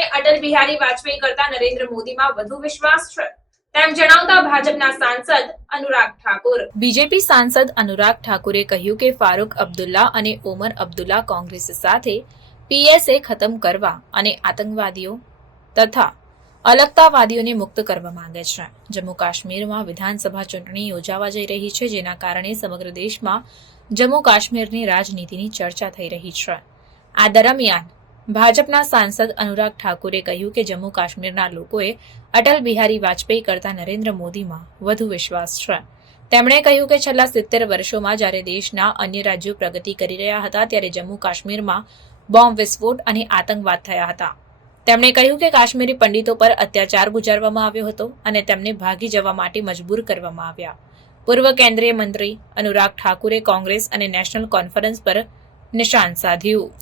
અટલ બિહારી વાજપેયી કરતા નરેન્દ્ર મોદીમાં વધુ વિશ્વાસ છે. તેમ જણાવતા ભાજપના સાંસદ અનુરાગ ઠાકુર. બીજેપી સાંસદ અનુરાગ ઠાકુરે કહ્યું કે ફારૂક અબ્દુલ્લા અને ઓમર અબ્દુલ્લા કોંગ્રેસ સાથે પીએસએ ખતમ કરવા અને આતંકવાદીઓ તથા અલગતાવાદીઓને મુક્ત કરવા માંગે છે. જમ્મુ કાશ્મીરમાં વિધાનસભા ચૂંટણી યોજાવા જઈ રહી છે, જેના કારણે સમગ્ર દેશમાં જમ્મુ કાશ્મીરની રાજનીતિની ચર્ચા થઈ રહી છે. આ દરમિયાન ભાજપના સાંસદ અનુરાગ ઠાકુરે કહ્યું કે જમ્મુ કાશ્મીરના લોકોએ અટલ બિહારી વાજપેયી કરતા નરેન્દ્ર મોદીમાં વધુ વિશ્વાસ છે. તેમણે કહ્યું કે છેલ્લા સિત્તેર વર્ષોમાં જ્યારે દેશના અન્ય રાજ્યો પ્રગતિ કરી રહ્યા હતા, ત્યારે જમ્મુ કાશ્મીરમાં બોમ્બ વિસ્ફોટ અને આતંકવાદ થયા હતા. તેમણે કહ્યું કે કાશ્મીરી પંડિતો પર અત્યાચાર ગુજારવામાં આવ્યો હતો અને તેમને ભાગી જવા માટે મજબૂર કરવામાં આવ્યા. પૂર્વ કેન્દ્રીય મંત્રી અનુરાગ ઠાકુરે કોંગ્રેસ અને નેશનલ કોન્ફરન્સ પર નિશાન સાધ્યું.